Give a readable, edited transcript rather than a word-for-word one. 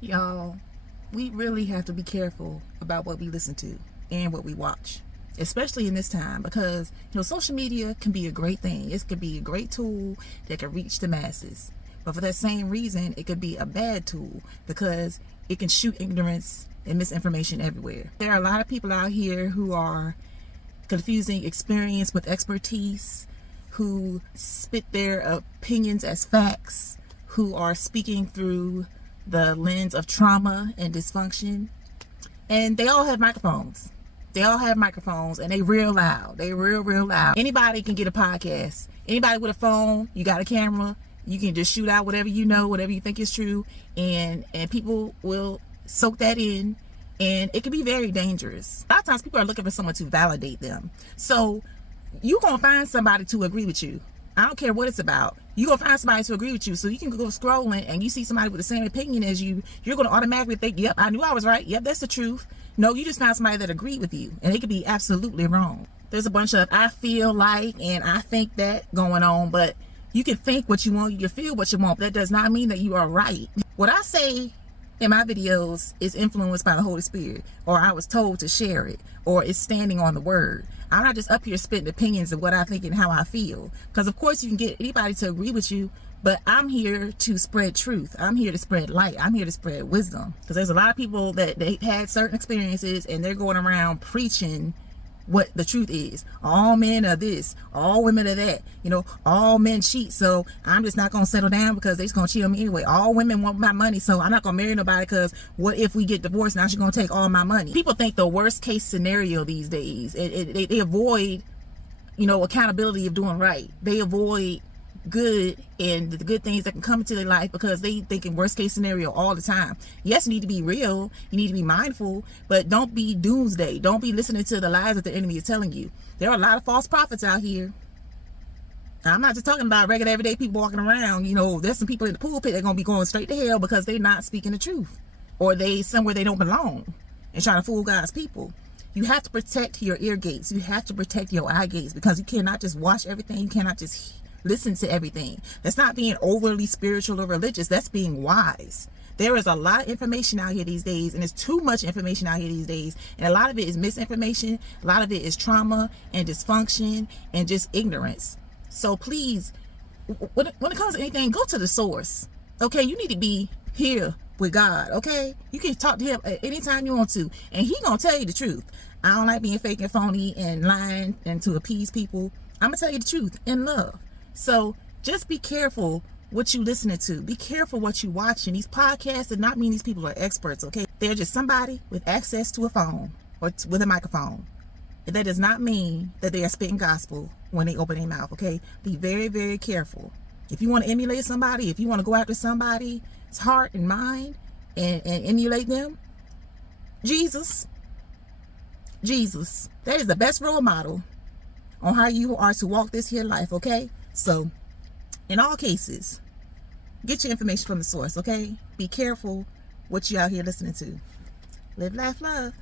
Y'all, we really have to be careful about what we listen to and what we watch, especially in this time, because social media can be a great thing. It could be a great tool that can reach the masses, but for that same reason it could be a bad tool because it can shoot ignorance and misinformation everywhere. There are a lot of people out here who are confusing experience with expertise, who spit their opinions as facts, who are speaking through the lens of trauma and dysfunction. And they all have microphones. They all have microphones, and they real loud. They real loud. Anybody can get a podcast. Anybody with a phone, you got a camera, you can just shoot out whatever you know, whatever you think is true, and people will soak that in, and it can be very dangerous. A lot of times people are looking for someone to validate them. So you're gonna find somebody to agree with you. I don't care what it's about. You're going to find somebody to agree with you. So you can go scrolling and you see somebody with the same opinion as you. You're going to automatically think, yep, I knew I was right. Yep, that's the truth. No, you just found somebody that agreed with you. And it could be absolutely wrong. There's a bunch of I feel like and I think that going on. But you can think what you want. You can feel what you want. That does not mean that you are right. What I say in my videos is influenced by the Holy Spirit, or I was told to share it, or it's standing on the word. I'm not just up here spitting opinions of what I think and how I feel, because of course you can get anybody to agree with you, but I'm here to spread truth. I'm here to spread light. I'm here to spread wisdom, because there's a lot of people that they've had certain experiences and they're going around preaching what the truth is. All men are this, all women are that, all men cheat, so I'm just not gonna settle down because they're just gonna cheat on me anyway. All women want my money, so I'm not gonna marry nobody because what if we get divorced? Now she's gonna take all my money. People think the worst case scenario these days. They avoid accountability of doing right. They avoid good and the good things that can come into their life because they thinking worst case scenario all the time. Yes, you need to be real, you need to be mindful, but don't be doomsday. Don't be listening to the lies that the enemy is telling you. There are a lot of false prophets out here. I'm not just talking about regular everyday people walking around. There's some people in the pulpit that are gonna be going straight to hell because they're not speaking the truth, or they somewhere they don't belong and trying to fool God's people. You have to protect your ear gates. You have to protect your eye gates, because you cannot just watch everything. You cannot just listen to everything. That's not being overly spiritual or religious. That's being wise. There is a lot of information out here these days, and there's too much information out here these days, and a lot of it is misinformation. A lot of it is trauma and dysfunction and just ignorance. So please, when it comes to anything, go to the source. Okay, you need to be here with God. Okay, you can talk to him at any time you want to, and he gonna tell you the truth. I don't like being fake and phony and lying and to appease people. I'm gonna tell you the truth in love. So just be careful what you listening to. Be careful what you watching. These podcasts do not mean these people are experts, okay? They're just somebody with access to a phone or with a microphone. And that does not mean that they are spitting gospel when they open their mouth, okay? Be very, very careful. If you want to emulate somebody, if you want to go after somebody's heart and mind and emulate them, Jesus. That is the best role model on how you are to walk this here life, okay? So in all cases, get your information from the source, okay? Be careful what you out here listening to. Live, laugh, love.